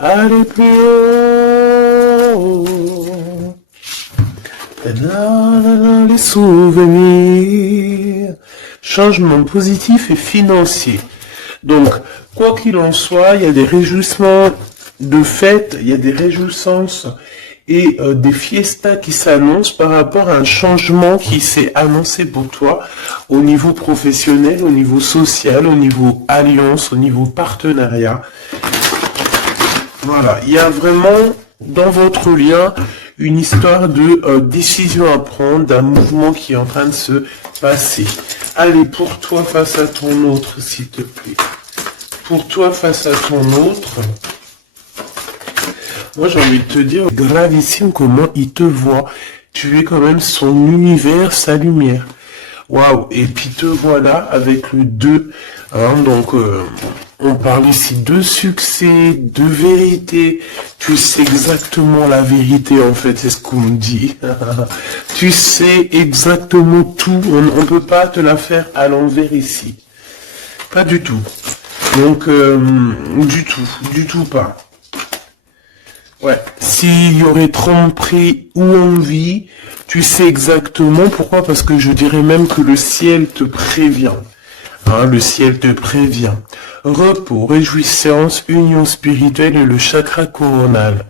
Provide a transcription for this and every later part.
aller plus haut. Les souvenirs, changement positif et financier. Donc, quoi qu'il en soit, il y a des réjouissements de fête, il y a des réjouissances et des fiestas qui s'annoncent par rapport à un changement qui s'est annoncé pour toi au niveau professionnel, au niveau social, au niveau alliance, au niveau partenariat. Voilà, il y a vraiment dans votre lien une histoire de décision à prendre, d'un mouvement qui est en train de se passer. Allez, pour toi face à ton autre, s'il te plaît. Pour toi face à ton autre, moi j'ai envie de te dire, gravissime comment il te voit. Tu es quand même son univers, sa lumière. Waouh, et puis te voilà avec le 2. Hein, donc, on parle ici de succès, de vérité. Tu sais exactement la vérité, en fait, c'est ce qu'on me dit. Tu sais exactement tout. On ne peut pas te la faire à l'envers ici. Pas du tout. Donc, du tout pas. Ouais. S'il y aurait tromperie ou envie, tu sais exactement pourquoi, parce que je dirais même que le ciel te prévient. Hein, le ciel te prévient. Repos, réjouissance, union spirituelle et le chakra coronal.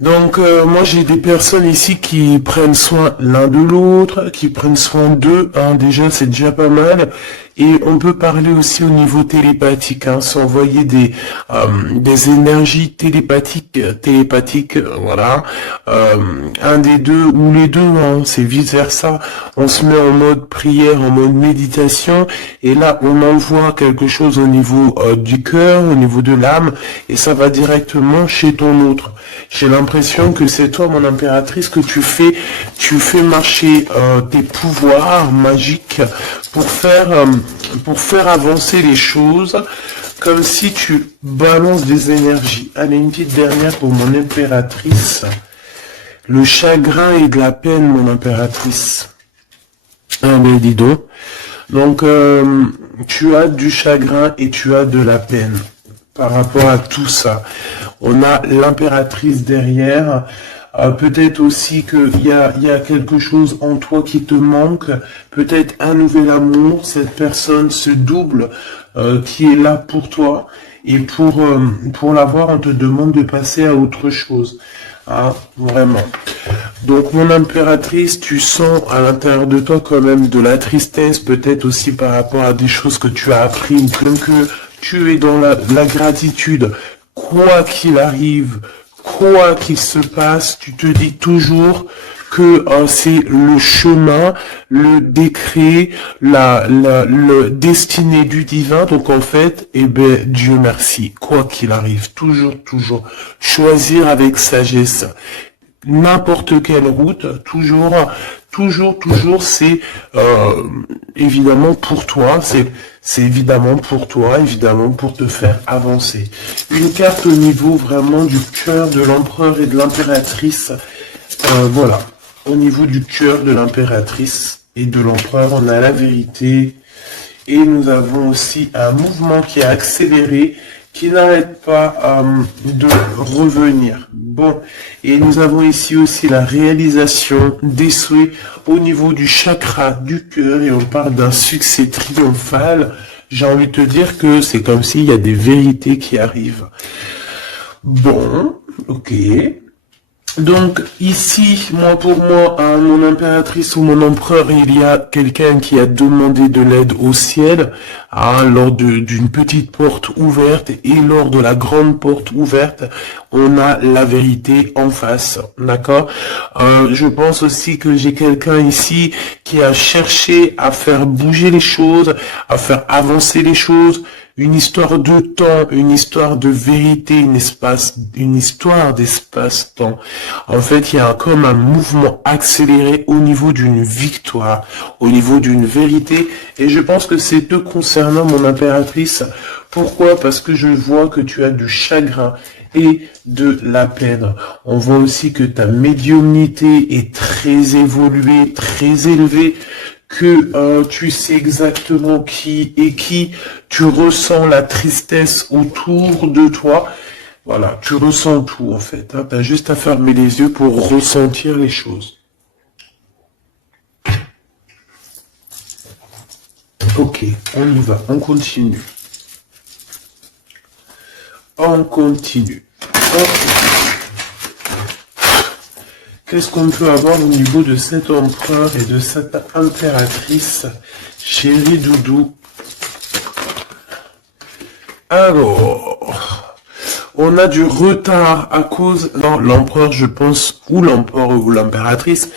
Donc, moi j'ai des personnes ici qui prennent soin l'un de l'autre, qui prennent soin d'eux, hein, déjà c'est déjà pas mal. Et on peut parler aussi au niveau télépathique, hein, s'envoyer des énergies télépathiques, voilà. Un des deux ou les deux, hein, c'est vice versa. On se met en mode prière, en mode méditation, et là on envoie quelque chose au niveau du cœur, au niveau de l'âme, et ça va directement chez ton autre. J'ai l'impression que c'est toi, mon impératrice, que tu fais marcher tes pouvoirs magiques pour faire avancer les choses, comme si tu balances des énergies. Allez, une petite dernière pour mon impératrice. Le chagrin et de la peine, mon impératrice. Ah ben dis donc. Donc, tu as du chagrin et tu as de la peine. Par rapport à tout ça, on a l'impératrice derrière. Peut-être aussi qu'il y a quelque chose en toi qui te manque. Peut-être un nouvel amour. Cette personne, ce double qui est là pour toi. Et pour l'avoir, on te demande de passer à autre chose. Hein, vraiment. Donc, mon impératrice, tu sens à l'intérieur de toi quand même de la tristesse, peut-être aussi par rapport à des choses que tu as appris, comme que tu es dans la gratitude. Quoi qu'il arrive, quoi qu'il se passe, tu te dis toujours que c'est le chemin, le décret, le destiné du divin. Donc en fait, eh ben Dieu merci. Quoi qu'il arrive, toujours choisir avec sagesse. N'importe quelle route, toujours, c'est évidemment pour toi, c'est évidemment pour toi, évidemment pour te faire avancer. Une carte au niveau vraiment du cœur de l'empereur et de l'impératrice, voilà, au niveau du cœur de l'impératrice et de l'empereur, on a la vérité, et nous avons aussi un mouvement qui a accéléré, qui n'arrête pas de revenir. Bon, et nous avons ici aussi la réalisation des souhaits au niveau du chakra du cœur, et on parle d'un succès triomphal. J'ai envie de te dire que c'est comme s'il y a des vérités qui arrivent. Bon, ok. Donc ici, pour moi, mon impératrice ou mon empereur, il y a quelqu'un qui a demandé de l'aide au ciel, lors d'une petite porte ouverte, et lors de la grande porte ouverte, on a la vérité en face, d'accord. Je pense aussi que j'ai quelqu'un ici qui a cherché à faire bouger les choses, à faire avancer les choses, une histoire de temps, une histoire de vérité, une histoire d'espace-temps. En fait, il y a comme un mouvement accéléré au niveau d'une victoire, au niveau d'une vérité, et je pense que c'est te concernant, mon impératrice. Pourquoi? Parce que je vois que tu as du chagrin et de la peine. On voit aussi que ta médiumnité est très évoluée, très élevée. que tu sais exactement qui est qui, tu ressens la tristesse autour de toi. Voilà, tu ressens tout en fait. Hein. Tu as juste à fermer les yeux pour ressentir les choses. Ok, on y va, on continue. On continue. Okay. Qu'est-ce qu'on peut avoir au niveau de cet empereur et de cette impératrice, chérie Doudou? Alors, on a du retard à cause... Non, l'empereur, je pense, ou l'empereur ou l'impératrice,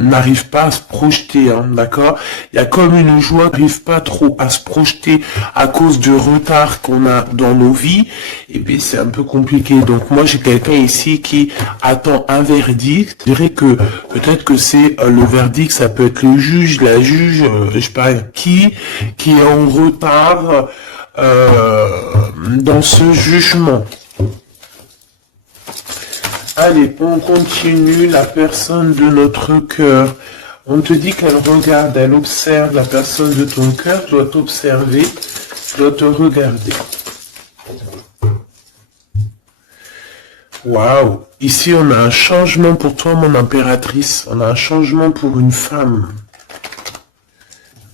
n'arrive pas à se projeter, hein, d'accord? Il y a comme une joie, n'arrive pas trop à se projeter à cause du retard qu'on a dans nos vies, et puis c'est un peu compliqué. Donc moi j'ai quelqu'un ici qui attend un verdict. Je dirais que peut-être que c'est le verdict, ça peut être le juge, la juge, je sais pas qui est en retard dans ce jugement. Allez, on continue, la personne de notre cœur. On te dit qu'elle regarde, elle observe, la personne de ton cœur doit t'observer, doit te regarder. Waouh! Ici, on a un changement pour toi, mon impératrice. On a un changement pour une femme.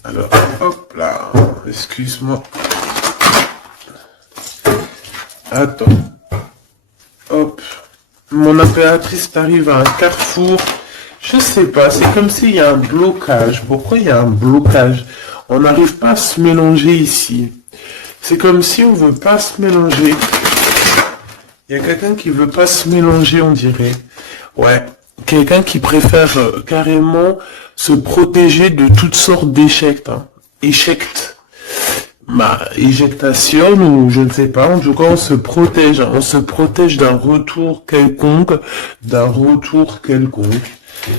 Alors, hop là, excuse-moi. Attends. Hop. Mon impératrice t'arrive à un carrefour. Je sais pas, c'est comme s'il y a un blocage. Pourquoi il y a un blocage? On n'arrive pas à se mélanger ici. C'est comme si on veut pas se mélanger. Il y a quelqu'un qui veut pas se mélanger, on dirait. Ouais. Quelqu'un qui préfère carrément se protéger de toutes sortes d'échecs. Hein. Échecs. Éjectation ou je ne sais pas, en tout cas on se protège d'un retour quelconque,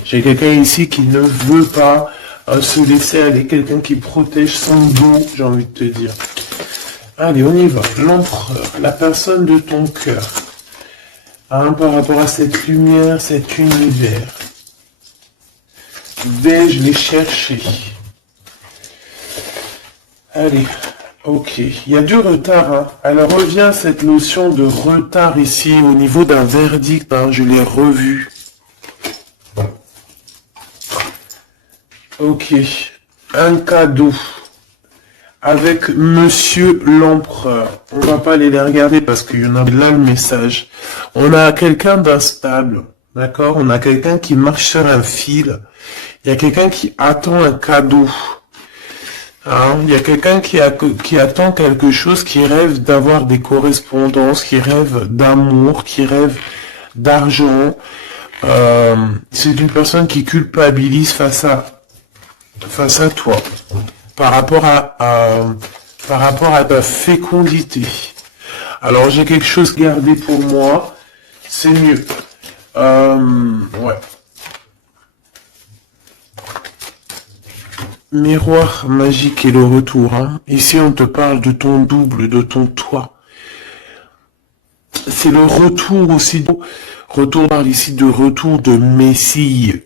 J'ai quelqu'un ici qui ne veut pas se laisser aller, quelqu'un qui protège son dos, j'ai envie de te dire. Allez, on y va, l'empereur, la personne de ton cœur, hein, par rapport à cette lumière, cet univers. Vais-je les chercher? Allez. Ok, il y a du retard. Hein. Alors revient cette notion de retard ici au niveau d'un verdict. Hein, je l'ai revu. Ok, un cadeau avec Monsieur l'Empereur. On va pas aller les regarder parce qu'il y en a là le message. On a quelqu'un d'instable, d'accord? On a quelqu'un qui marche sur un fil. Il y a quelqu'un qui attend un cadeau. Hein, il y a quelqu'un qui attend quelque chose, qui rêve d'avoir des correspondances, qui rêve d'amour, qui rêve d'argent. C'est une personne qui culpabilise face à toi, par rapport à ta fécondité. Alors j'ai quelque chose gardé pour moi, c'est mieux. Ouais. Miroir magique et le retour. Hein. Ici, on te parle de ton double, de ton toi. C'est le retour aussi. Retour, parle ici de retour de Messie.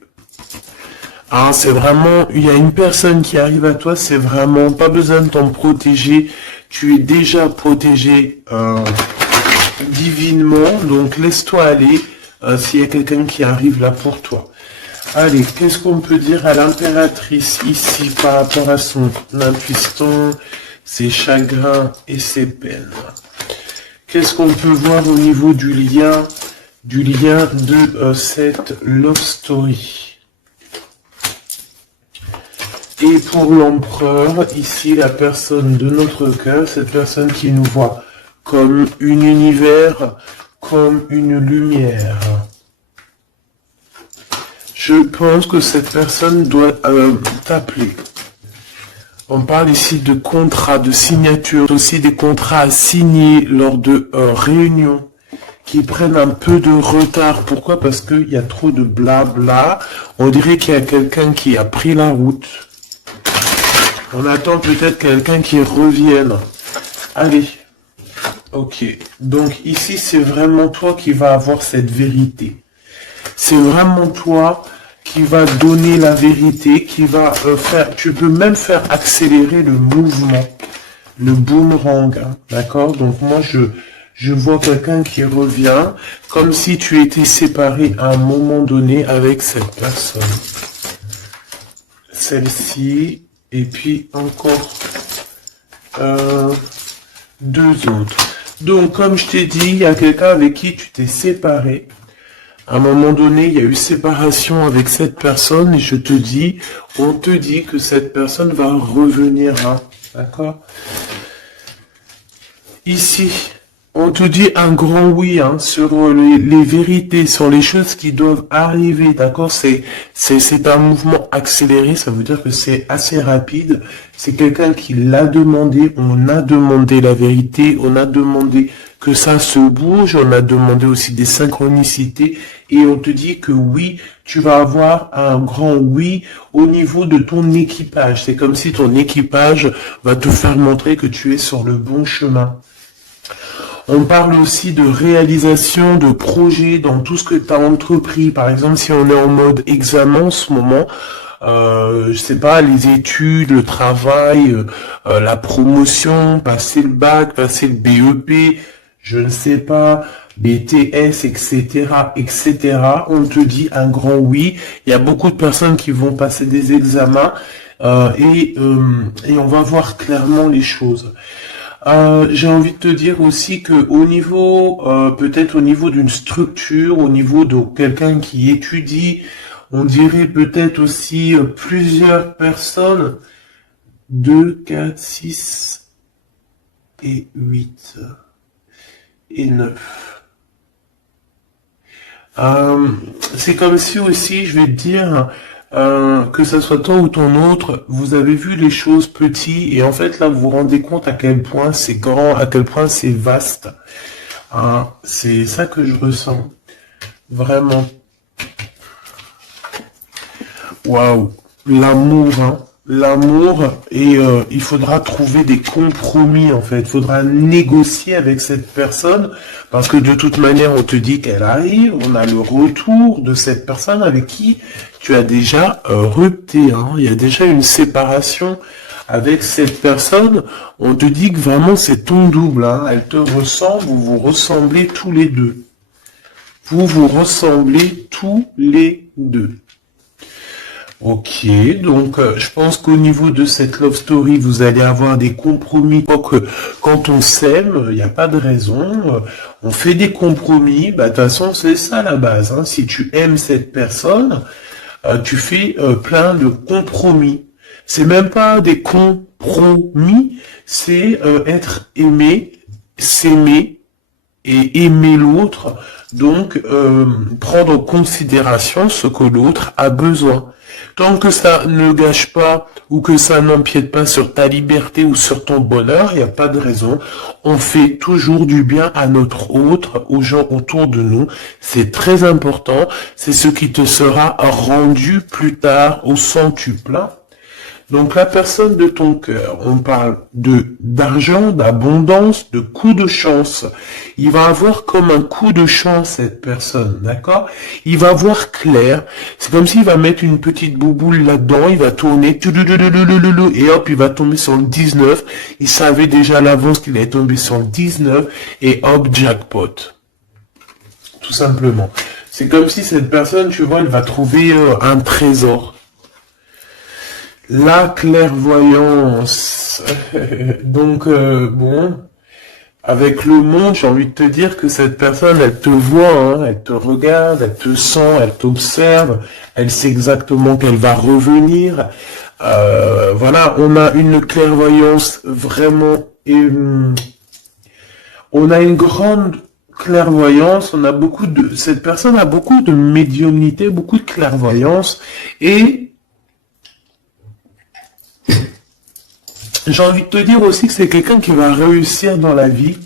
Hein, c'est vraiment, il y a une personne qui arrive à toi, c'est vraiment pas besoin de t'en protéger. Tu es déjà protégé divinement. Donc, laisse-toi aller s'il y a quelqu'un qui arrive là pour toi. Allez, qu'est-ce qu'on peut dire à l'impératrice ici par rapport à son impuissance, ses chagrins et ses peines? Qu'est-ce qu'on peut voir au niveau du lien de cette love story? Et pour l'empereur, ici la personne de notre cœur, cette personne qui nous voit comme un univers, comme une lumière. Je pense que cette personne doit t'appeler. On parle ici de contrats, de signature, aussi des contrats à signer lors de réunions qui prennent un peu de retard. Pourquoi? Parce qu'il y a trop de blabla. On dirait qu'il y a quelqu'un qui a pris la route. On attend peut-être quelqu'un qui revienne. Allez. Ok. Donc ici, c'est vraiment toi qui vas avoir cette vérité. C'est vraiment toi qui va donner la vérité, qui va tu peux même faire accélérer le mouvement, le boomerang, hein, d'accord? Donc moi, je vois quelqu'un qui revient, comme si tu étais séparé à un moment donné avec cette personne. Celle-ci, et puis encore deux autres. Donc, comme je t'ai dit, il y a quelqu'un avec qui tu t'es séparé. À un moment donné, il y a eu séparation avec cette personne, et on te dit que cette personne va revenir, hein, d'accord? Ici, on te dit un grand oui, hein, sur les vérités, sur les choses qui doivent arriver, d'accord? C'est un mouvement accéléré, ça veut dire que c'est assez rapide. C'est quelqu'un qui l'a demandé, on a demandé la vérité, on a demandé que ça se bouge, on a demandé aussi des synchronicités, et on te dit que oui, tu vas avoir un grand oui au niveau de ton équipage. C'est comme si ton équipage va te faire montrer que tu es sur le bon chemin. On parle aussi de réalisation de projets dans tout ce que tu as entrepris. Par exemple, si on est en mode examen en ce moment, je sais pas, les études, le travail, la promotion, passer le bac, passer le BEP, je ne sais pas, BTS, etc., etc. On te dit un grand oui. Il y a beaucoup de personnes qui vont passer des examens et on va voir clairement les choses. J'ai envie de te dire aussi que au niveau, peut-être au niveau d'une structure, au niveau de quelqu'un qui étudie, on dirait peut-être aussi plusieurs personnes, 2, 4, 6 et 8 et 9. C'est comme si aussi, je vais te dire, que ça soit toi ou ton autre, vous avez vu les choses petites et en fait là vous vous rendez compte à quel point c'est grand, à quel point c'est vaste. Hein, c'est ça que je ressens. Vraiment. Waouh. L'amour, hein. L'amour, et il faudra trouver des compromis en fait. Il faudra négocier avec cette personne parce que de toute manière on te dit qu'elle arrive, on a le retour de cette personne avec qui tu as déjà rupté, hein. Il y a déjà une séparation avec cette personne. On te dit que vraiment c'est ton double, hein. Elle te ressemble, vous vous ressemblez tous les deux. Vous vous ressemblez tous les deux. Ok, donc je pense qu'au niveau de cette love story, vous allez avoir des compromis. Que quand on s'aime, il n'y a pas de raison. On fait des compromis. Bah de toute façon, c'est ça la base, hein. Si tu aimes cette personne, tu fais plein de compromis. C'est même pas des compromis, c'est être aimé, s'aimer et aimer l'autre. Donc prendre en considération ce que l'autre a besoin. Tant que ça ne gâche pas ou que ça n'empiète pas sur ta liberté ou sur ton bonheur, il n'y a pas de raison. On fait toujours du bien à notre autre, aux gens autour de nous. C'est très important. C'est ce qui te sera rendu plus tard au centuple. Donc la personne de ton cœur, on parle d'argent, d'abondance, de coup de chance. Il va avoir comme un coup de chance cette personne, d'accord? Il va voir clair. C'est comme s'il va mettre une petite bouboule là-dedans, il va tourner, et hop, il va tomber sur le 19. Il savait déjà à l'avance qu'il allait tomber sur le 19, et hop, jackpot. Tout simplement. C'est comme si cette personne, tu vois, elle va trouver un trésor. La clairvoyance. Donc, bon, avec le monde, j'ai envie de te dire que cette personne, elle te voit, hein, elle te regarde, elle te sent, elle t'observe, elle sait exactement qu'elle va revenir. Voilà, on a une clairvoyance vraiment... on a une grande clairvoyance, on a beaucoup de... Cette personne a beaucoup de médiumnité, beaucoup de clairvoyance, et... J'ai envie de te dire aussi que c'est quelqu'un qui va réussir dans la vie,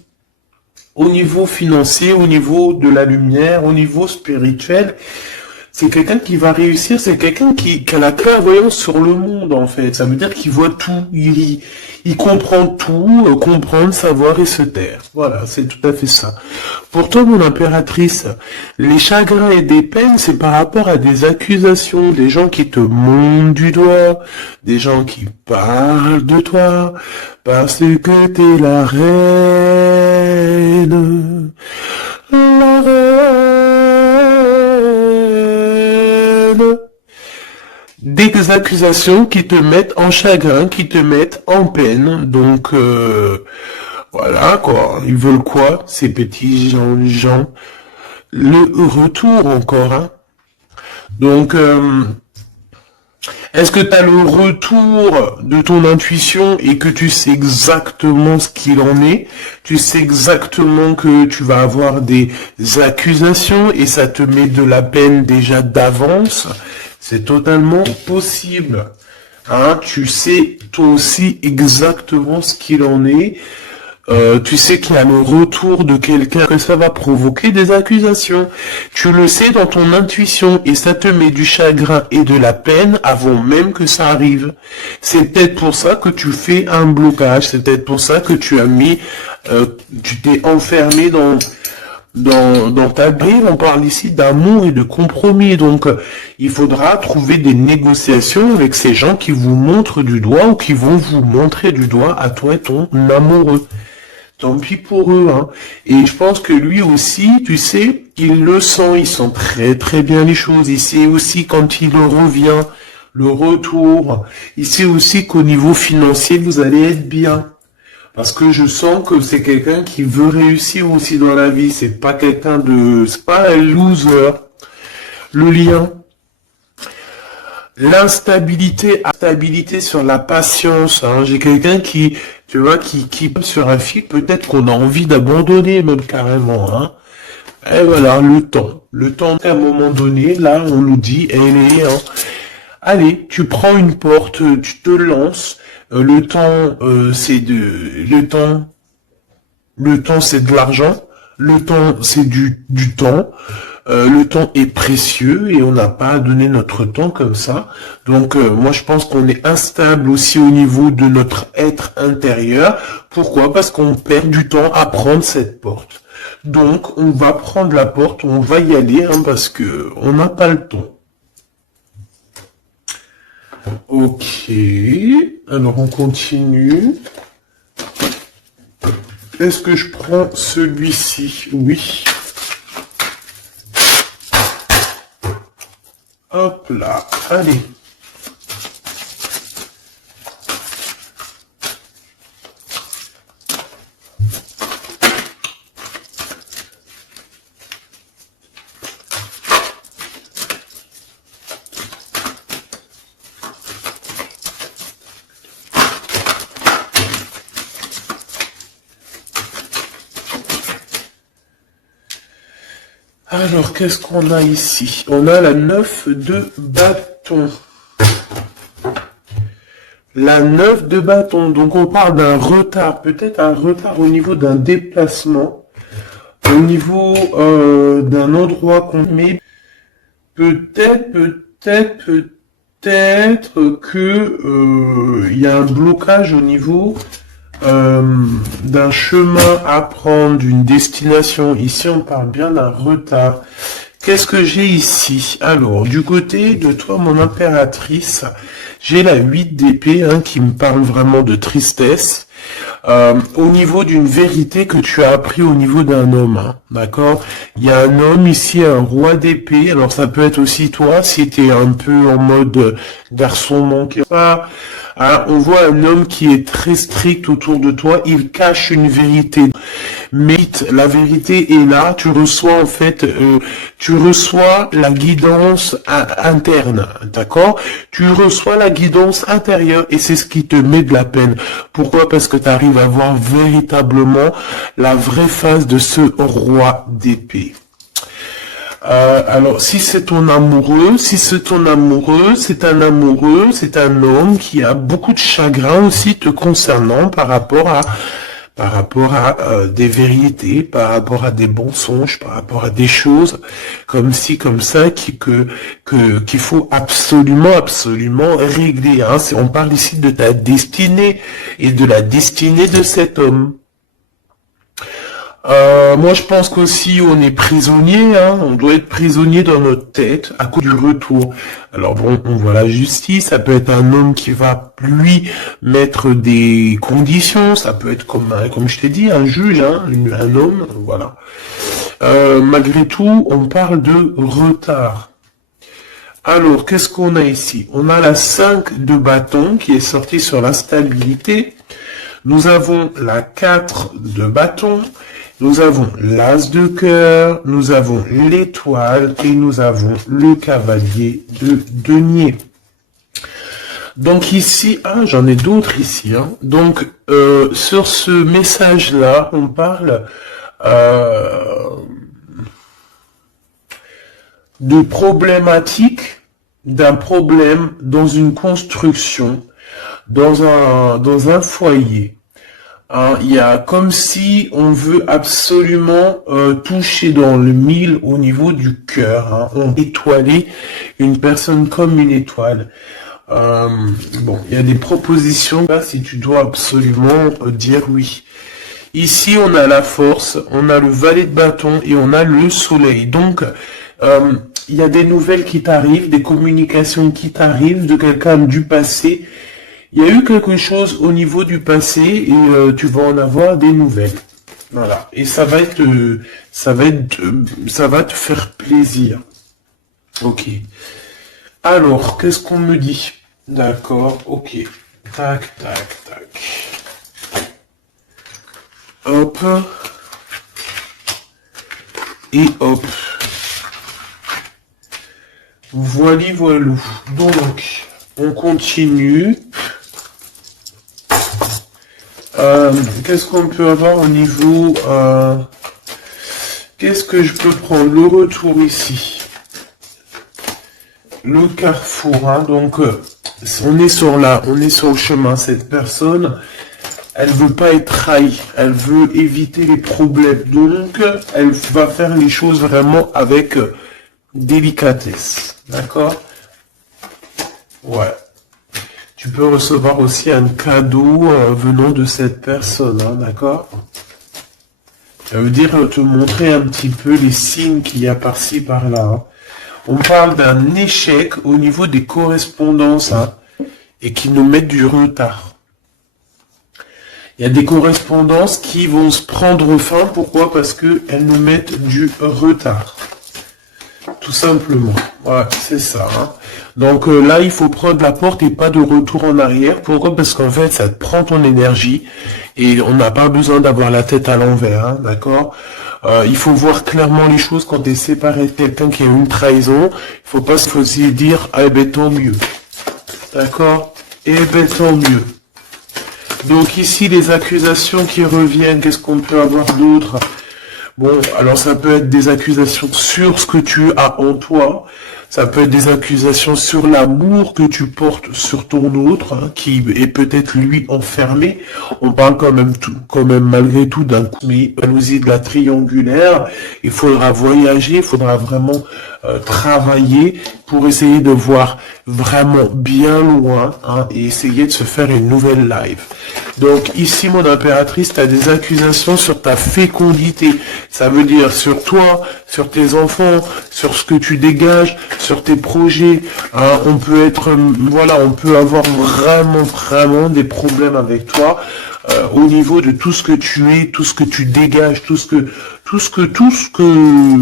au niveau financier, au niveau de la lumière, au niveau spirituel. C'est quelqu'un qui va réussir, c'est quelqu'un qui a la clairvoyance sur le monde, en fait. Ça veut dire qu'il voit tout, il comprend tout, comprendre, savoir et se taire. Voilà, c'est tout à fait ça. Pour toi, mon impératrice, les chagrins et des peines, c'est par rapport à des accusations, des gens qui te montent du doigt, des gens qui parlent de toi, parce que t'es la reine, la reine. Des accusations qui te mettent en chagrin, qui te mettent en peine. Donc, voilà, quoi. Ils veulent quoi, ces petits gens? Le retour encore, hein. Donc, est-ce que tu as le retour de ton intuition et que tu sais exactement ce qu'il en est? Tu sais exactement que tu vas avoir des accusations et ça te met de la peine déjà d'avance? C'est totalement possible. Hein, tu sais toi aussi exactement ce qu'il en est. Tu sais qu'il y a le retour de quelqu'un, que ça va provoquer des accusations. Tu le sais dans ton intuition et ça te met du chagrin et de la peine avant même que ça arrive. C'est peut-être pour ça que tu fais un blocage. C'est peut-être pour ça que tu as mis, tu t'es enfermé dans ta grille. On parle ici d'amour et de compromis. Donc, il faudra trouver des négociations avec ces gens qui vous montrent du doigt ou qui vont vous montrer du doigt à toi et ton amoureux. Tant pis pour eux, hein. Et je pense que lui aussi, tu sais, il le sent, il sent très très bien les choses. Il sait aussi quand il revient, le retour. Il sait aussi qu'au niveau financier, vous allez être bien. Parce que je sens que c'est quelqu'un qui veut réussir aussi dans la vie. C'est pas quelqu'un c'est pas un loser. Le lien. L'instabilité, stabilité sur la patience. Hein. J'ai quelqu'un qui, tu vois, qui sur un fil, peut-être qu'on a envie d'abandonner même carrément. Hein. Et voilà, le temps. Le temps, à un moment donné, là, on nous dit, allez, tu prends une porte, tu te lances. Le temps, le temps, c'est de l'argent. Le temps, c'est du temps. Le temps est précieux et on n'a pas à donner notre temps comme ça. Donc moi je pense qu'on est instable aussi au niveau de notre être intérieur. Pourquoi? Parce qu'on perd du temps à prendre cette porte. Donc on va prendre la porte, on va y aller hein, parce que on n'a pas le temps. Ok, alors on continue. Est-ce que je prends celui-ci? Oui. Hop là, allez. Alors, qu'est-ce qu'on a ici? On a la 9 de bâton. La 9 de bâton. Donc, on parle d'un retard. Peut-être un retard au niveau d'un déplacement. Au niveau d'un endroit qu'on met. Peut-être que il y a un blocage au niveau d'un chemin à prendre, d'une destination. Ici, on parle bien d'un retard. Qu'est-ce que j'ai ici? Alors, du côté de toi, mon impératrice, j'ai la 8 d'épée hein, qui me parle vraiment de tristesse. Au niveau d'une vérité que tu as appris au niveau d'un homme, hein, d'accord? Il y a un homme ici, un roi d'épée, alors ça peut être aussi toi, si tu es un peu en mode garçon manqué pas. Hein, on voit un homme qui est très strict autour de toi, il cache une vérité. Mais la vérité est là, tu reçois en fait, tu reçois la guidance interne, d'accord? Tu reçois la guidance intérieure et c'est ce qui te met de la peine. Pourquoi? Parce que tu arrives à voir véritablement la vraie face de ce roi d'épée. Alors, si c'est ton amoureux, c'est un amoureux, c'est un homme qui a beaucoup de chagrin aussi te concernant par rapport à par rapport à des vérités, par rapport à des bons songes, par rapport à des choses comme ci, comme ça, qu'il faut absolument régler. Hein. On parle ici de ta destinée et de la destinée de cet homme. Moi, je pense qu'aussi on est prisonnier, hein, on doit être prisonnier dans notre tête à cause du retour. Alors bon, on voit la justice, ça peut être un homme qui va lui mettre des conditions, ça peut être comme je t'ai dit, un juge, hein, un homme, voilà. Malgré tout, on parle de retard. Alors, qu'est-ce qu'on a ici? On a la 5 de bâton qui est sortie sur la stabilité. Nous avons la 4 de bâton. Nous avons l'as de cœur, nous avons l'étoile et nous avons le cavalier de denier. Donc ici, j'en ai d'autres ici. Hein. Donc sur ce message-là, on parle de problématique, d'un problème dans une construction, dans un foyer. Il y a comme si on veut absolument toucher dans le mille au niveau du cœur. Hein. On étoiler une personne comme une étoile. Bon, il y a des propositions là si tu dois absolument dire oui. Ici, on a la force, on a le valet de bâton et on a le soleil. Donc, il y a des nouvelles qui t'arrivent, des communications qui t'arrivent de quelqu'un du passé. Il y a eu quelque chose au niveau du passé et tu vas en avoir des nouvelles. Voilà. Et ça va te faire plaisir. Ok. Alors, qu'est-ce qu'on me dit? D'accord. Ok. Tac, tac, tac. Hop. Et hop. Voili voilou. Donc, on continue. Qu'est-ce qu'on peut avoir au niveau... Qu'est-ce que je peux prendre? Le retour ici. Le carrefour. Hein, donc, on est sur le chemin. Cette personne, elle veut pas être trahie. Elle veut éviter les problèmes. Donc, elle va faire les choses vraiment avec délicatesse. D'accord? Ouais. Tu peux recevoir aussi un cadeau venant de cette personne, hein, d'accord? Ça veut dire te montrer un petit peu les signes qu'il y a par-ci, par-là. Hein. On parle d'un échec au niveau des correspondances hein, et qui nous mettent du retard. Il y a des correspondances qui vont se prendre fin. Pourquoi? Parce qu'elles nous mettent du retard. Tout simplement. Ouais, c'est ça. Hein. Donc là, il faut prendre la porte et pas de retour en arrière. Pourquoi? Parce qu'en fait, ça te prend ton énergie et on n'a pas besoin d'avoir la tête à l'envers, hein, d'accord? Il faut voir clairement les choses quand tu es séparé de quelqu'un qui a une trahison. Il faut pas se aussi dire, ah ben tant mieux. D'accord? Eh ben tant mieux. Donc ici, les accusations qui reviennent, qu'est-ce qu'on peut avoir d'autre? Bon, alors ça peut être des accusations sur ce que tu as en toi, ça peut être des accusations sur l'amour que tu portes sur ton autre, hein, qui est peut-être lui enfermé. On parle quand même malgré tout d'un coup, mais jalousie de la triangulaire. Il faudra voyager, il faudra vraiment travailler pour essayer de voir vraiment bien loin hein, et essayer de se faire une nouvelle live. Donc ici, mon impératrice, tu as des accusations sur ta fécondité. Ça veut dire sur toi, sur tes enfants, sur ce que tu dégages, sur tes projets. Hein, on peut être, voilà, on peut avoir vraiment des problèmes avec toi au niveau de tout ce que tu es, tout ce que tu dégages, tout ce que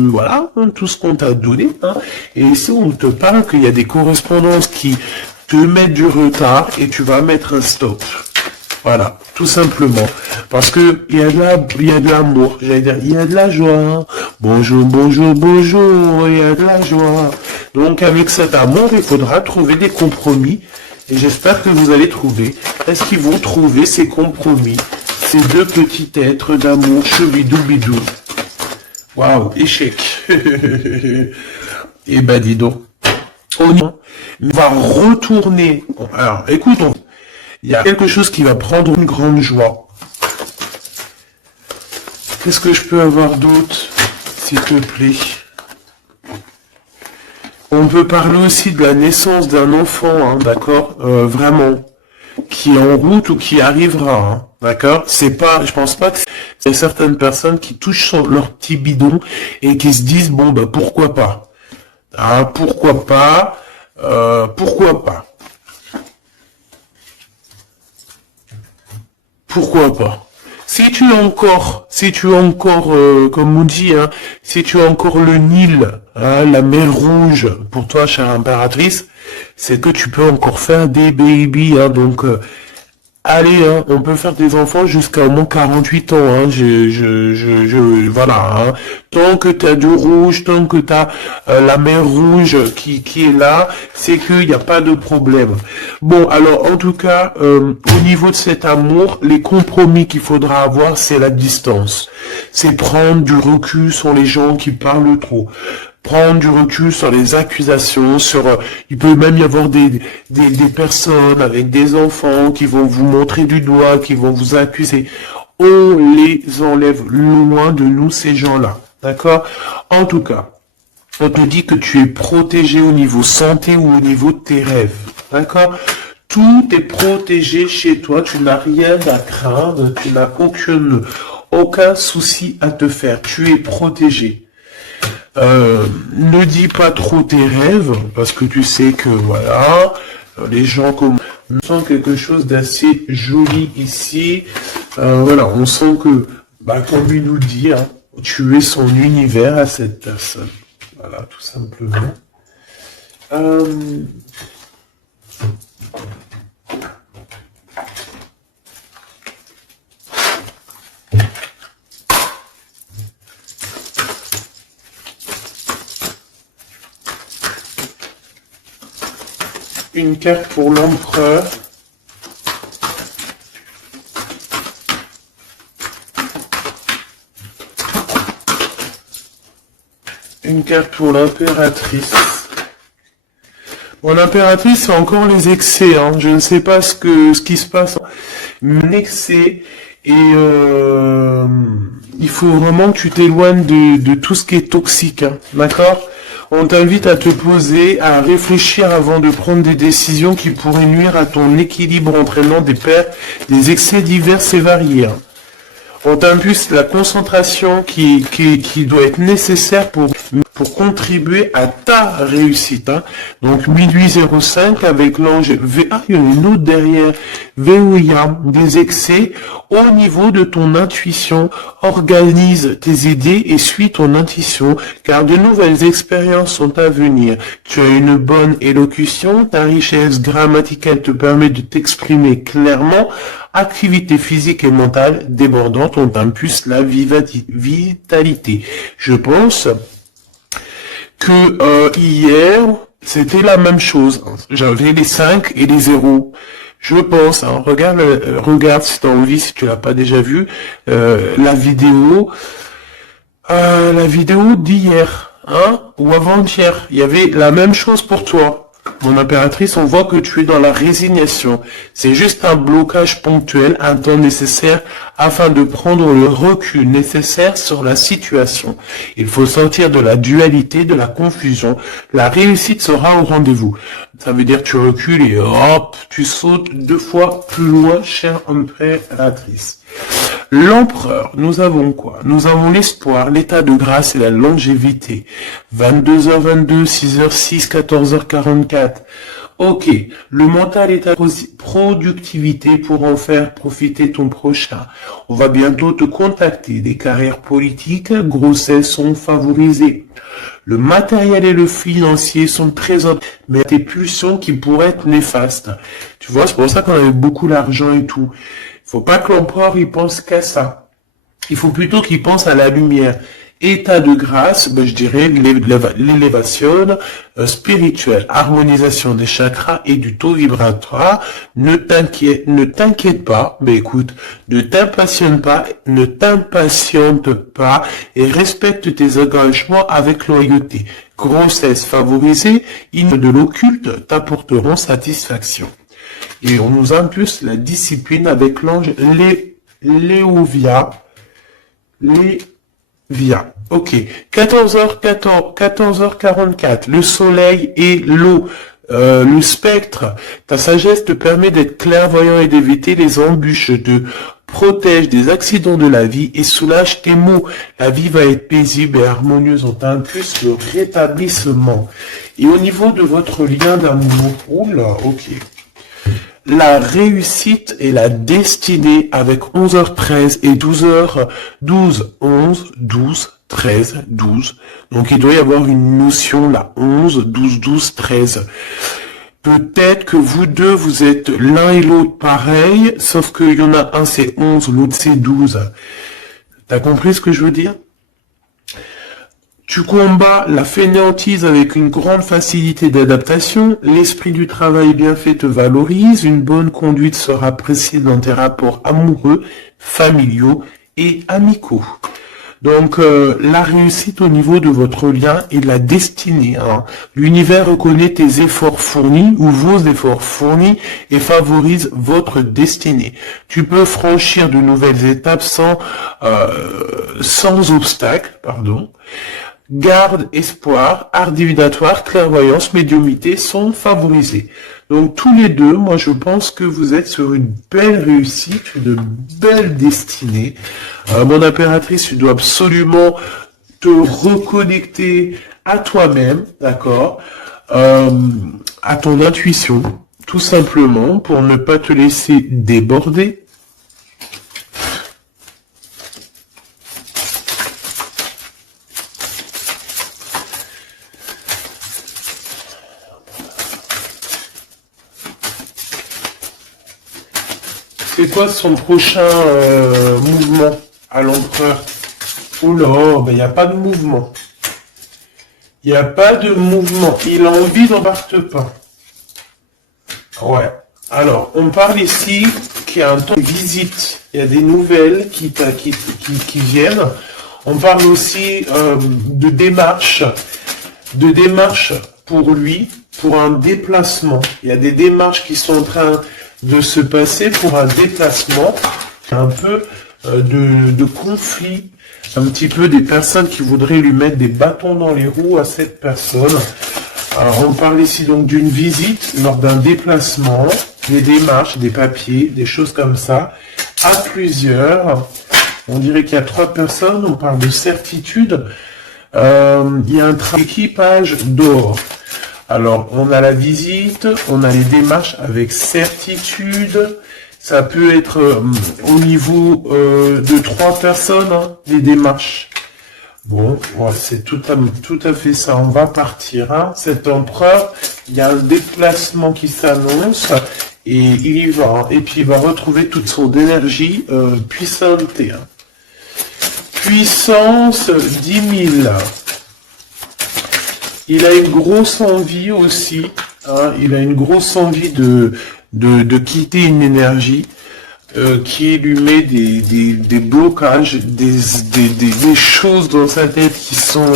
voilà, hein, tout ce qu'on t'a donné. Hein. Et ici, on te parle qu'il y a des correspondances qui te mettent du retard et tu vas mettre un stop. Voilà, tout simplement. Parce que il y a de l'amour, j'allais dire, il y a de la joie. Bonjour, il y a de la joie. Donc avec cet amour, il faudra trouver des compromis. Et j'espère que vous allez trouver. Est-ce qu'ils vont trouver ces compromis? Ces deux petits êtres d'amour, chebidou-bidou. Waouh, échec. Eh ben dis donc. On va retourner. Alors, écoute, il y a quelque chose qui va prendre une grande joie. Qu'est-ce que je peux avoir d'autre, s'il te plaît? On peut parler aussi de la naissance d'un enfant, hein, d'accord, vraiment, qui est en route ou qui arrivera, hein, d'accord. C'est pas, je pense pas que c'est certaines personnes qui touchent leur petit bidon et qui se disent bon bah pourquoi pas, hein, pourquoi pas, pourquoi pas, pourquoi pas. Si tu as encore, comme on dit, hein, si tu as encore le Nil, hein, la mer Rouge, pour toi, chère impératrice, c'est que tu peux encore faire des babies, hein, donc, allez, hein, on peut faire des enfants jusqu'à au moins 48 ans, hein, voilà, hein. Tant que t'as du rouge, tant que t'as la mer rouge qui est là, c'est qu'il n'y a pas de problème. Bon, alors, en tout cas, au niveau de cet amour, les compromis qu'il faudra avoir, c'est la distance. C'est prendre du recul sur les gens qui parlent trop. Prendre du recul sur les accusations, il peut même y avoir des personnes avec des enfants qui vont vous montrer du doigt, qui vont vous accuser. On les enlève loin de nous, ces gens-là. D'accord? En tout cas, on te dit que tu es protégé au niveau santé ou au niveau de tes rêves. D'accord? Tout est protégé chez toi, tu n'as rien à craindre, tu n'as aucun souci à te faire. Tu es protégé. Ne dis pas trop tes rêves, parce que tu sais que, voilà, les gens comme... On sent quelque chose d'assez joli ici. Voilà, on sent que, bah, comme il nous dit, hein, tu es son univers à cette personne. Voilà, tout simplement. Une carte pour l'empereur. Une carte pour l'impératrice. Bon, l'impératrice, c'est encore les excès, hein. Je ne sais pas ce qui se passe. L'excès, et il faut vraiment que tu t'éloignes de tout ce qui est toxique, hein. D'accord? On t'invite à te poser, à réfléchir avant de prendre des décisions qui pourraient nuire à ton équilibre entraînant des excès divers et variés. On t'impulse la concentration qui doit être nécessaire pour contribuer à ta réussite. Hein. Donc 1805 avec l'ange VA, il y a une autre derrière, VOIA, des excès au niveau de ton intuition. Organise tes idées et suis ton intuition, car de nouvelles expériences sont à venir. Tu as une bonne élocution, ta richesse grammaticale te permet de t'exprimer clairement. Activité physique et mentale débordante, on t'impulse la vitalité. Je pense que hier, c'était la même chose. J'avais les 5 et les 0. Je pense, hein, regarde si tu as envie, si tu l'as pas déjà vu, la vidéo d'hier, hein, ou avant-hier. Il y avait la même chose pour toi. Mon impératrice, on voit que tu es dans la résignation. C'est juste un blocage ponctuel, un temps nécessaire afin de prendre le recul nécessaire sur la situation. Il faut sortir de la dualité, de la confusion. La réussite sera au rendez-vous. Ça veut dire tu recules et hop, tu sautes 2 fois plus loin, chère impératrice. L'empereur, nous avons quoi? Nous avons l'espoir, l'état de grâce et la longévité. 22h22, 6h06, 14h44. Ok, le mental est à productivité pour en faire profiter ton prochain. On va bientôt te contacter. Des carrières politiques, grossesses sont favorisées. Le matériel et le financier sont très mais des pulsions qui pourraient être néfastes. Tu vois, c'est pour ça qu'on avait beaucoup d'argent et tout. Faut pas que l'empereur il pense qu'à ça. Il faut plutôt qu'il pense à la lumière. État de grâce, ben, je dirais l'élévation spirituelle, harmonisation des chakras et du taux vibratoire. Ne t'inquiète pas, mais écoute, ne t'impatiente pas et respecte tes engagements avec loyauté. Grossesse favorisée, de l'occulte t'apporteront satisfaction. Et on nous impulse la discipline avec l'ange Léovia. les via. Ok. 14h44. Le soleil et l'eau. Le spectre. Ta sagesse te permet d'être clairvoyant et d'éviter les embûches, te protège des accidents de la vie et soulage tes maux. La vie va être paisible et harmonieuse. On t'impulse le rétablissement. Et au niveau de votre lien d'amour, oula, ok. La réussite et la destinée avec 11h13 et 12h12, 11, 12, 13, 12. Donc il doit y avoir une notion là, 11, 12, 12, 13. Peut-être que vous deux, vous êtes l'un et l'autre pareil, sauf qu'il y en a un c'est 11, l'autre c'est 12. T'as compris ce que je veux dire? Tu combats la fainéantise avec une grande facilité d'adaptation, l'esprit du travail bien fait te valorise, une bonne conduite sera appréciée dans tes rapports amoureux, familiaux et amicaux. Donc la réussite au niveau de votre lien et de la destinée. Hein. L'univers reconnaît tes efforts fournis ou vos efforts fournis et favorise votre destinée. Tu peux franchir de nouvelles étapes sans obstacle, pardon. Garde, espoir, art divinatoire, clairvoyance, médiumnité sont favorisés. Donc tous les deux, moi je pense que vous êtes sur une belle réussite, une belle destinée. Mon impératrice, tu dois absolument te reconnecter à toi-même, d'accord, à ton intuition, tout simplement, pour ne pas te laisser déborder. C'est quoi son prochain mouvement à l'empereur? Oula, ben il n'y a pas de mouvement. Il n'y a pas de mouvement. Il a envie d'embarque pas. Ouais. Alors, on parle ici qu'il y a un temps de visite. Il y a des nouvelles qui viennent. On parle aussi de démarches pour lui, pour un déplacement. Il y a des démarches qui sont en train de se passer pour un déplacement, un peu de conflit, un petit peu des personnes qui voudraient lui mettre des bâtons dans les roues à cette personne. Alors, on parle ici donc d'une visite lors d'un déplacement, des démarches, des papiers, des choses comme ça, à plusieurs. On dirait qu'il y a 3 personnes, on parle de certitude. Il y a un équipage d'or. Alors, on a la visite, on a les démarches avec certitude. Ça peut être au niveau de 3 personnes, hein, les démarches. Bon, voilà, c'est tout à fait ça. On va partir. Hein. Cet empereur, il y a un déplacement qui s'annonce et il y va. Hein, et puis, il va retrouver toute son énergie puissante. Hein. Puissance 10 000. Il a une grosse envie aussi, hein, il a une grosse envie de quitter une énergie qui lui met des blocages, des choses dans sa tête qui sont...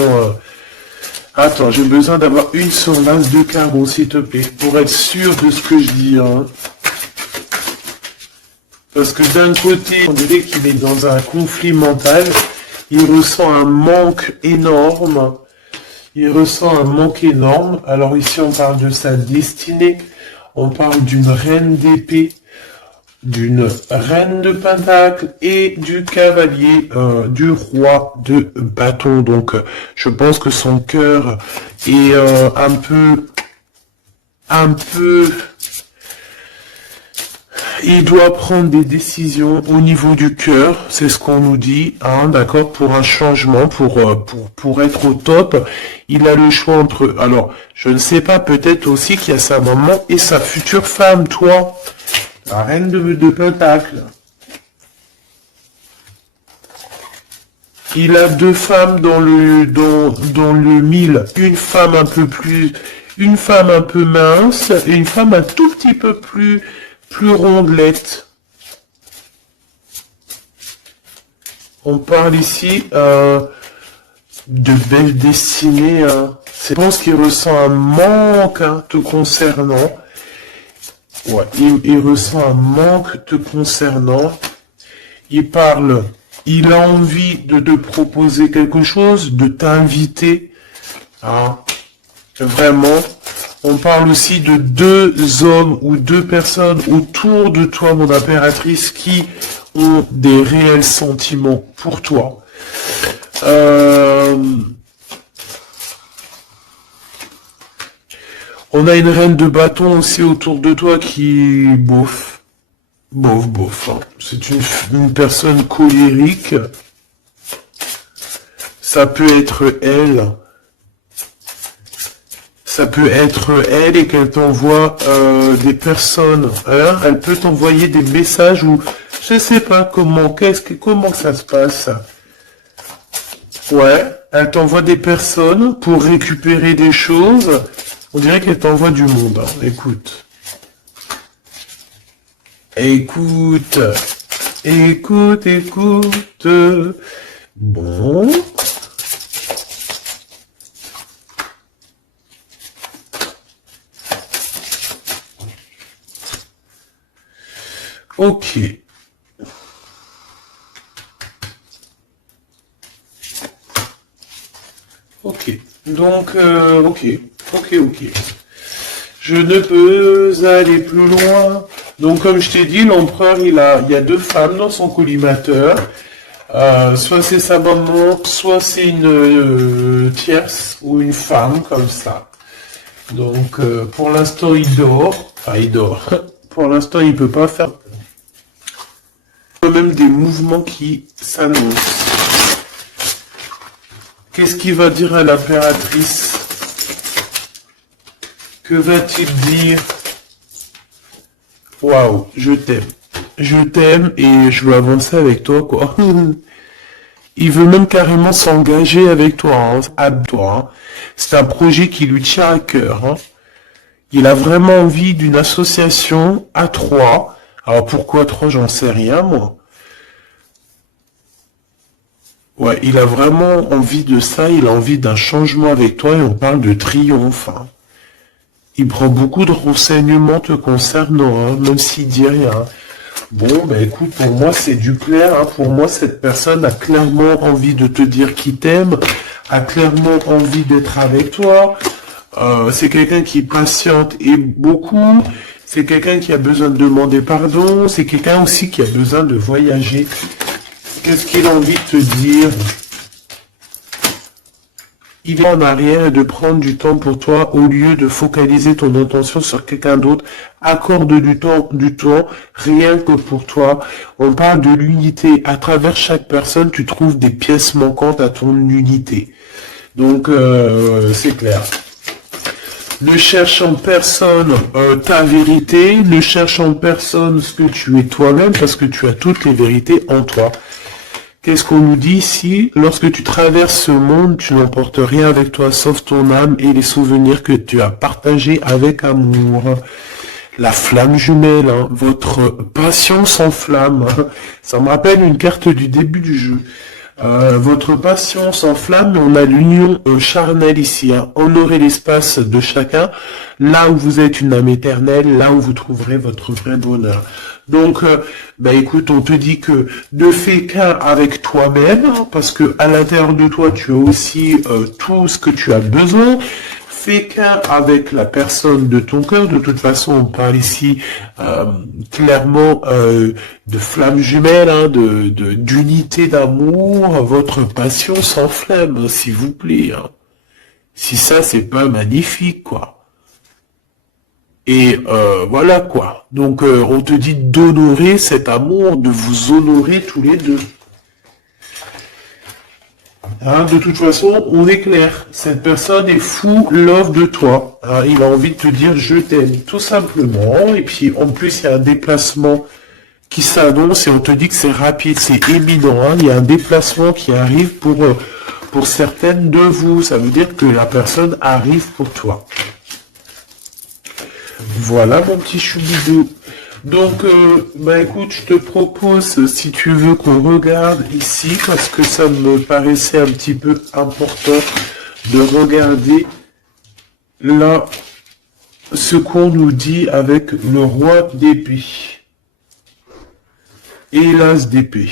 Attends, j'ai besoin d'avoir une sur l'as de carreau, s'il te plaît, pour être sûr de ce que je dis. Hein. Parce que d'un côté, on dirait qu'il est dans un conflit mental, il ressent un manque énorme. Il ressent un manque énorme. Alors ici, on parle de sa destinée. On parle d'une reine d'épée, d'une reine de pentacle et du cavalier, du roi de bâton. Donc, je pense que son cœur est un peu... Il doit prendre des décisions au niveau du cœur, c'est ce qu'on nous dit, hein, d'accord, pour un changement, pour être au top. Il a le choix entre... Alors, je ne sais pas, peut-être aussi qu'il y a sa maman et sa future femme, toi, la reine de pentacle. Il a 2 femmes dans le 1000. Une femme un peu mince et une femme un tout petit peu plus rondelette. On parle ici de belle destinée. Hein. Je pense qu'il ressent un manque hein, te concernant. Ouais, il ressent un manque te concernant. Il parle il a envie de te proposer quelque chose, de t'inviter. Hein. Vraiment, on parle aussi de 2 hommes ou 2 personnes autour de toi, mon impératrice, qui ont des réels sentiments pour toi. On a une reine de bâton aussi autour de toi qui bof. Hein. C'est une personne colérique. Ça peut être elle. Ça peut être elle et qu'elle t'envoie des personnes. Hein. Elle peut t'envoyer des messages où je sais pas comment ça se passe. Ouais, elle t'envoie des personnes pour récupérer des choses. On dirait qu'elle t'envoie du monde. Hein. Écoute. Bon. Ok. Ok. Donc, ok. Je ne peux aller plus loin. Donc, comme je t'ai dit, l'empereur, il y a 2 femmes dans son collimateur. Soit c'est sa maman, soit c'est une tierce ou une femme comme ça. Donc, pour l'instant, il dort. Enfin, il dort. Pour l'instant, il peut pas faire. Quand même des mouvements qui s'annoncent. Qu'est-ce qu'il va dire à l'impératrice? Que va-t-il dire? Waouh, je t'aime. Je t'aime et je veux avancer avec toi, quoi. Il veut même carrément s'engager avec toi, hein, hein. C'est un projet qui lui tient à cœur. Hein. Il a vraiment envie d'une association à 3. Alors pourquoi 3, j'en sais rien, moi. Ouais, il a vraiment envie de ça, il a envie d'un changement avec toi et on parle de triomphe. Hein. Il prend beaucoup de renseignements te concernant, hein, même s'il dit rien. Bon, ben écoute, pour moi c'est du clair. Hein. Pour moi, cette personne a clairement envie de te dire qu'il t'aime, a clairement envie d'être avec toi. C'est quelqu'un qui patiente et beaucoup. C'est quelqu'un qui a besoin de demander pardon. C'est quelqu'un aussi qui a besoin de voyager. Qu'est-ce qu'il a envie de te dire? Il est en arrière et de prendre du temps pour toi au lieu de focaliser ton attention sur quelqu'un d'autre. Accorde du temps rien que pour toi. On parle de l'unité. À travers chaque personne, tu trouves des pièces manquantes à ton unité. Donc, c'est clair. Ne cherche en personne ta vérité. Ne cherche en personne ce que tu es toi-même parce que tu as toutes les vérités en toi. Qu'est-ce qu'on nous dit ici? Lorsque tu traverses ce monde, tu n'emportes rien avec toi sauf ton âme et les souvenirs que tu as partagés avec amour. La flamme jumelle, hein, votre passion s'enflamme. Hein. Ça me rappelle une carte du début du jeu. Votre passion s'enflamme, mais on a l'union charnelle ici. Hein. Honorez l'espace de chacun, là où vous êtes une âme éternelle, là où vous trouverez votre vrai bonheur. Donc, écoute, on te dit que ne fais qu'un avec toi-même, hein, parce que à l'intérieur de toi, tu as aussi tout ce que tu as besoin. Fais qu'un avec la personne de ton cœur. De toute façon, on parle ici clairement de flamme jumelle, hein, d'unité d'amour. Votre passion s'enflamme, s'il vous plaît. Hein. Si ça, c'est pas magnifique, quoi. Et voilà quoi. Donc on te dit d'honorer cet amour, de vous honorer tous les deux. Hein, de toute façon, on est clair. Cette personne est fou love de toi. Hein, il a envie de te dire je t'aime, tout simplement. Et puis en plus, il y a un déplacement qui s'annonce et on te dit que c'est rapide, c'est éminent. Hein. Il y a un déplacement qui arrive pour certaines de vous. Ça veut dire que la personne arrive pour toi. Voilà mon petit choubidou. Donc, écoute, je te propose, si tu veux, qu'on regarde ici, parce que ça me paraissait un petit peu important de regarder là ce qu'on nous dit avec le roi d'épée et l'as d'épée.